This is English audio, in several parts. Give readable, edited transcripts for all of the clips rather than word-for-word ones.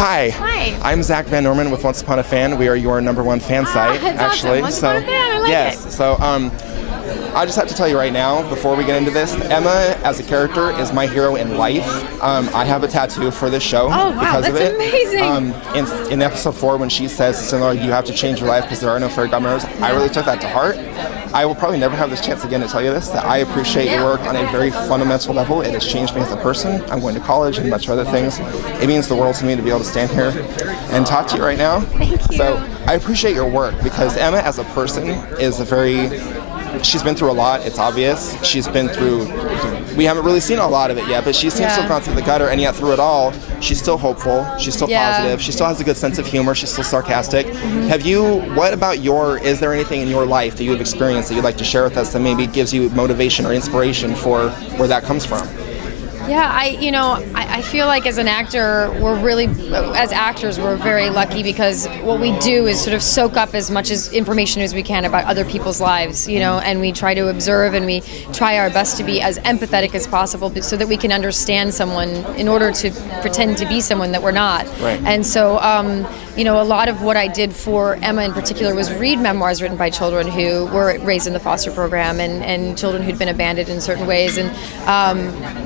Hi. Hi. I'm Zach Van Norman with Once Upon a Fan. We are your #1 fan site, that's actually. Awesome. Once Upon a Fan, I like yes. it. So, I just have to tell you right now, before we get into this, Emma as a character is my hero in life. I have a tattoo for this show because of it. Amazing. In episode 4, when she says, you have to change your life because there are no fairy godmothers, I really took that to heart. I will probably never have this chance again to tell you this, that I appreciate your work on a very fundamental level. It has changed me as a person. I'm going to college and much other things. It means the world to me to be able to stand here and talk to you right now. Thank you. So I appreciate your work because Emma as a person is she's been through a lot, it's obvious. She's been through, we haven't really seen a lot of it yet, but she seems to have gone through the gutter, and yet through it all, she's still hopeful, she's still positive, she still has a good sense of humor, she's still sarcastic. Is there anything in your life that you have experienced that you'd like to share with us that maybe gives you motivation or inspiration for where that comes from? Yeah, I feel like as an actor, as actors, we're very lucky because what we do is sort of soak up as much as information as we can about other people's lives, and we try to observe and we try our best to be as empathetic as possible so that we can understand someone in order to pretend to be someone that we're not. Right. And so, a lot of what I did for Emma in particular was read memoirs written by children who were raised in the foster program and children who'd been abandoned in certain ways, and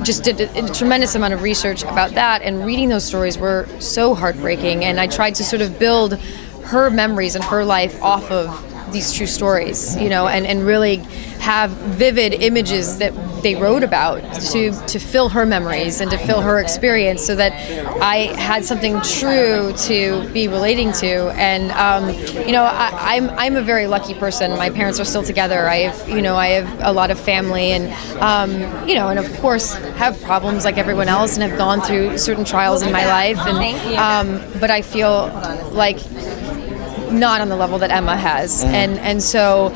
just did a tremendous amount of research about that, and reading those stories were so heartbreaking, and I tried to sort of build her memories and her life off of these true stories, and really have vivid images that they wrote about to fill her memories and to fill her experience so that I had something true to be relating to. And I'm a very lucky person. My parents are still together. I have a lot of family, and and of course have problems like everyone else and have gone through certain trials in my life, and but I feel like not on the level that Emma has. And so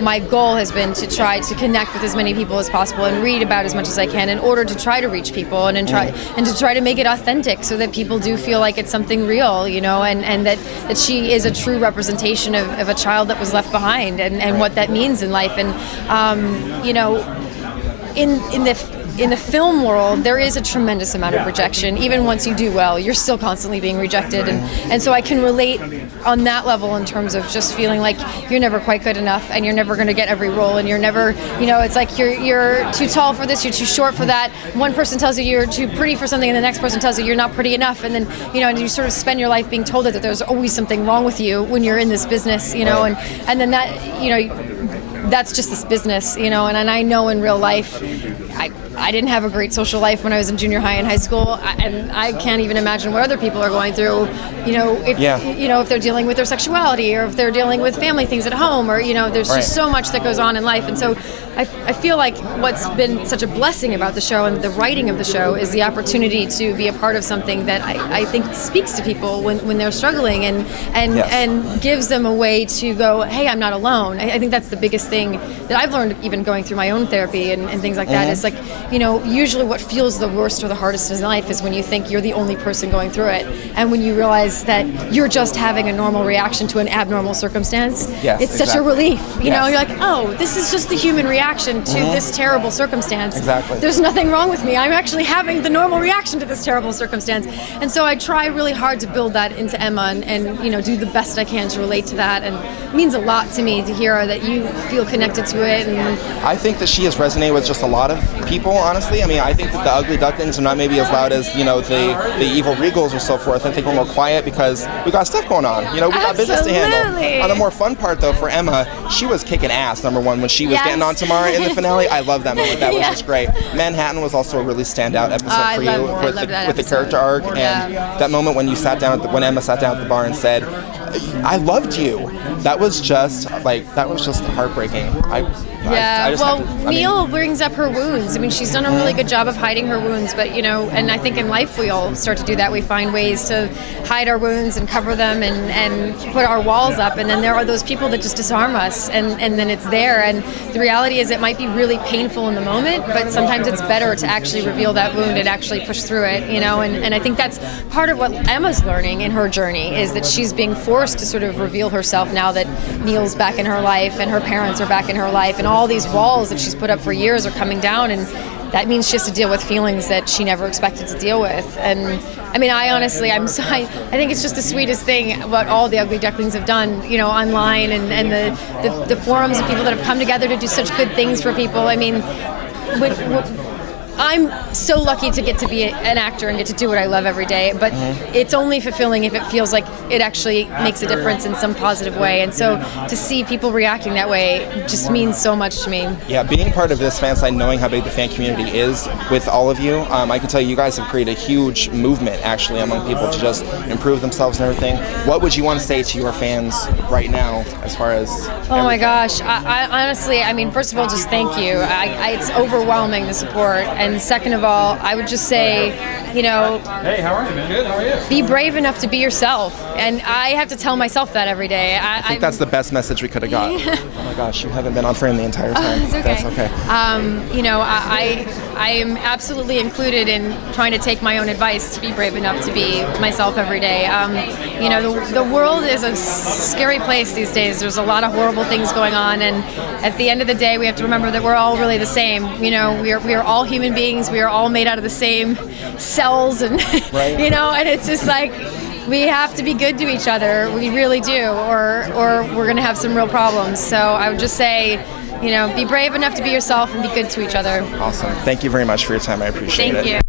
my goal has been to try to connect with as many people as possible and read about as much as I can in order to try to reach people and to try to make it authentic so that people do feel like it's something real, and that she is a true representation of a child that was left behind and what that means in life. And in the film world, there is a tremendous amount of rejection. Even once you do well, you're still constantly being rejected. And so I can relate on that level in terms of just feeling like you're never quite good enough and you're never going to get every role, and you're never, it's like you're too tall for this, you're too short for that. One person tells you you're too pretty for something and the next person tells you you're not pretty enough. And then, and you sort of spend your life being told that there's always something wrong with you when you're in this business, and then that, that's just this business, and I know in real life, I didn't have a great social life when I was in junior high and high school, and I can't even imagine what other people are going through, if they're dealing with their sexuality or if they're dealing with family things at home, or, there's just so much that goes on in life. And so I feel like what's been such a blessing about the show and the writing of the show is the opportunity to be a part of something that I think speaks to people when they're struggling and gives them a way to go, hey, I'm not alone. I think that's the biggest thing that I've learned even going through my own therapy and things like that. Is like, usually what feels the worst or the hardest in life is when you think you're the only person going through it. And when you realize that you're just having a normal reaction to an abnormal circumstance, it's such a relief. You're like, oh, this is just the human reaction to this terrible circumstance. Exactly. There's nothing wrong with me. I'm actually having the normal reaction to this terrible circumstance. And so I try really hard to build that into Emma and do the best I can to relate to that. And it means a lot to me to hear that you feel connected to it. And I think that she has resonated with just a lot of people, honestly. I mean, I think that the Ugly Ducklings are not maybe as loud as, the Evil Regals or so forth. I think we're more quiet because we got stuff going on. We got business to handle. On the more fun part, though, for Emma, she was kicking ass, #1, when she was getting on Tamara in the finale. I love that moment. That was just great. Manhattan was also a really standout episode for you with the character arc. And that moment when you sat down, when Emma sat down at the bar and said, I loved you. That was just heartbreaking. Neil brings up her wounds. I mean, she's done a really good job of hiding her wounds, but and I think in life we all start to do that. We find ways to hide our wounds and cover them and put our walls up, and then there are those people that just disarm us, and then it's there. And the reality is it might be really painful in the moment, but sometimes it's better to actually reveal that wound and actually push through it, and I think that's part of what Emma's learning in her journey, is that she's being forced to sort of reveal herself now that Neil's back in her life and her parents are back in her life, and all these walls that she's put up for years are coming down, and that means she has to deal with feelings that she never expected to deal with. And I mean, I honestly, I think it's just the sweetest thing what all the Ugly Ducklings have done, online and the forums of people that have come together to do such good things for people. I mean, I'm so lucky to get to be an actor and get to do what I love every day, but it's only fulfilling if it feels like it actually makes a difference in some positive way. And so to see people reacting that way just means so much to me. Yeah, being part of this fan site, knowing how big the fan community is with all of you, I can tell you guys have created a huge movement actually among people to just improve themselves and everything. What would you want to say to your fans right now as far as Oh my gosh, I honestly, I mean, first of all, just thank you. It's overwhelming, the support. And second of all, I would just say, hey, how are you, man? Good, how are you? Be brave enough to be yourself. And I have to tell myself that every day. I think that's the best message we could have got. Oh my gosh, you haven't been on frame the entire time. It's okay. That's okay. I am absolutely included in trying to take my own advice to be brave enough to be myself every day. The world is a scary place these days. There's a lot of horrible things going on, and at the end of the day, we have to remember that we're all really the same. We are all human beings. We are all made out of the same cells, and right. And it's just like we have to be good to each other. We really do, or we're going to have some real problems. So I would just say, be brave enough to be yourself and be good to each other. Awesome. Thank you very much for your time. I appreciate it. Thank you.